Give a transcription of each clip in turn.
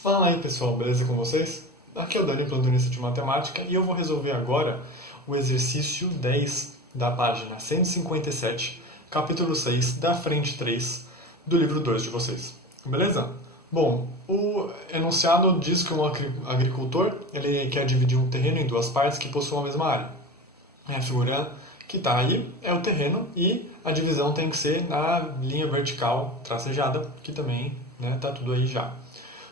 Fala aí pessoal, beleza com vocês? Aqui é o Dani, plantonista de matemática, e eu vou resolver agora o exercício 10 da página 157, capítulo 6, da frente 3 do livro 2 de vocês. Beleza? Bom, o enunciado diz que um agricultor ele quer dividir um terreno em duas partes que possuam a mesma área. A figura que está aí é o terreno e a divisão tem que ser na linha vertical tracejada, que também está tudo aí já.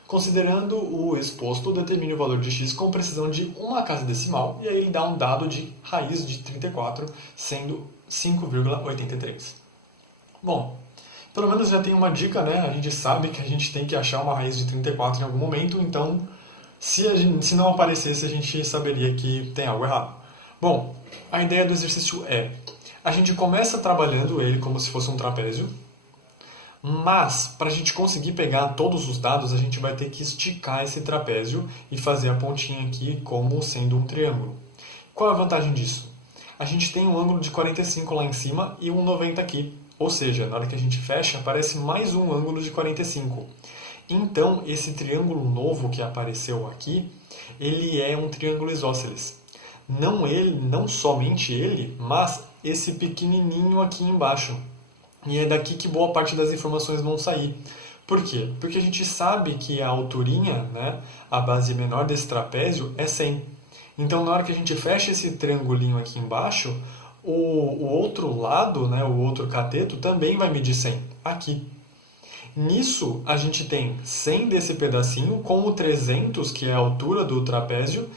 Considerando o exposto, determine o valor de x com precisão de uma casa decimal, e aí ele dá um dado de raiz de 34, sendo 5,83. Bom, pelo menos já tem uma dica, né? A gente sabe que a gente tem que achar uma raiz de 34 em algum momento, então se não aparecesse, a gente saberia que tem algo errado. Bom, a ideia do exercício é, a gente começa trabalhando ele como se fosse um trapézio, mas, para a gente conseguir pegar todos os dados, a gente vai ter que esticar esse trapézio e fazer a pontinha aqui como sendo um triângulo. Qual é a vantagem disso? A gente tem um ângulo de 45 lá em cima e um 90 aqui. Ou seja, na hora que a gente fecha, aparece mais um ângulo de 45. Então, esse triângulo novo que apareceu aqui, ele é um triângulo isósceles. Não somente ele, mas esse pequenininho aqui embaixo. E é daqui que boa parte das informações vão sair. Por quê? Porque a gente sabe que a alturinha, né, a base menor desse trapézio é 100. Então, na hora que a gente fecha esse triangulinho aqui embaixo, o outro lado, né, o outro cateto, também vai medir 100, aqui. Nisso, a gente tem 100 desse pedacinho com o 300, que é a altura do trapézio,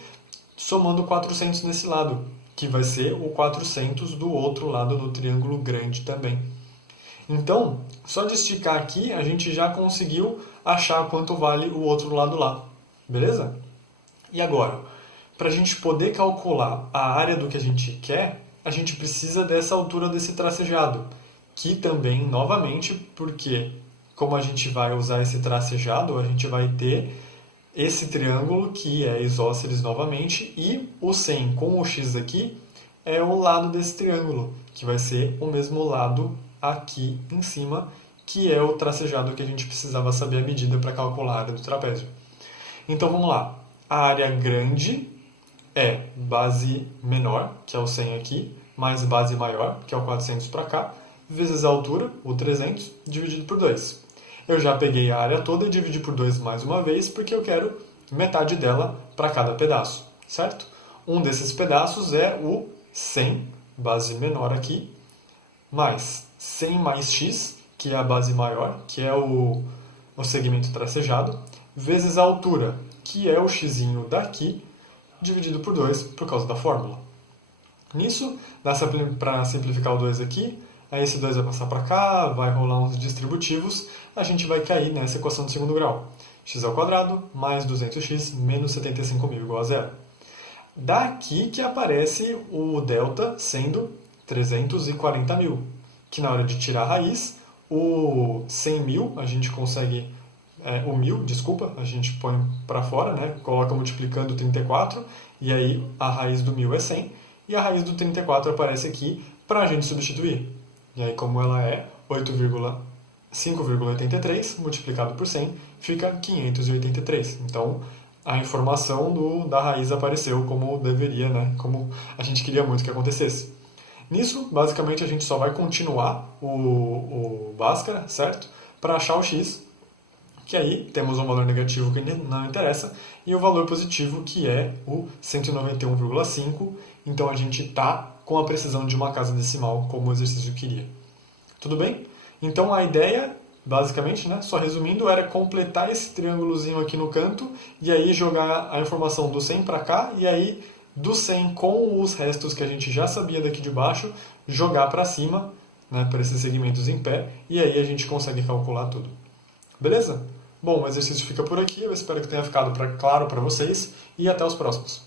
somando 400 nesse lado, que vai ser o 400 do outro lado do triângulo grande também. Então, só de esticar aqui, a gente já conseguiu achar quanto vale o outro lado lá. Beleza? E agora, para a gente poder calcular a área do que a gente quer, a gente precisa dessa altura desse tracejado. Que também, novamente, porque como a gente vai usar esse tracejado, a gente vai ter esse triângulo que é isósceles novamente e o 100 com o x aqui é o lado desse triângulo, que vai ser o mesmo lado aqui em cima, que é o tracejado que a gente precisava saber a medida para calcular a área do trapézio. Então vamos lá. A área grande é base menor, que é o 100 aqui, mais base maior, que é o 400 para cá, vezes a altura, o 300, dividido por 2. Eu já peguei a área toda e dividi por 2 mais uma vez, porque eu quero metade dela para cada pedaço, certo? Um desses pedaços é o 100, base menor aqui, mais 100 mais x, que é a base maior, que é o segmento tracejado, vezes a altura, que é o x daqui, dividido por 2 por causa da fórmula. Nisso, dá para simplificar o 2 aqui, aí esse 2 vai passar para cá, vai rolar uns distributivos, a gente vai cair nessa equação de segundo grau. X ao quadrado mais 200x menos 75.000 igual a zero. Daqui que aparece o delta sendo 340.000, que na hora de tirar a raiz, o 100.000 a gente consegue, o 1.000, desculpa, a gente põe para fora, né? Coloca multiplicando 34, e aí a raiz do 1.000 é 100, e a raiz do 34 aparece aqui para a gente substituir. E aí, como ela é 5,83 multiplicado por 100, fica 583. Então, a informação da raiz apareceu como deveria, né? Como a gente queria muito que acontecesse. Nisso, basicamente, a gente só vai continuar o Bhaskara, certo? Para achar o x, que aí temos um valor negativo que não interessa, e o valor positivo, que é o 191,5. Então, a gente está com a precisão de uma casa decimal, como o exercício queria. Tudo bem? Então, a ideia, basicamente, né, só resumindo, era completar esse triângulozinho aqui no canto, e aí jogar a informação do 100 para cá, e aí do 100 com os restos que a gente já sabia daqui de baixo, jogar para cima, né, para esses segmentos em pé, e aí a gente consegue calcular tudo. Beleza? Bom, o exercício fica por aqui, eu espero que tenha ficado claro para vocês, e até os próximos.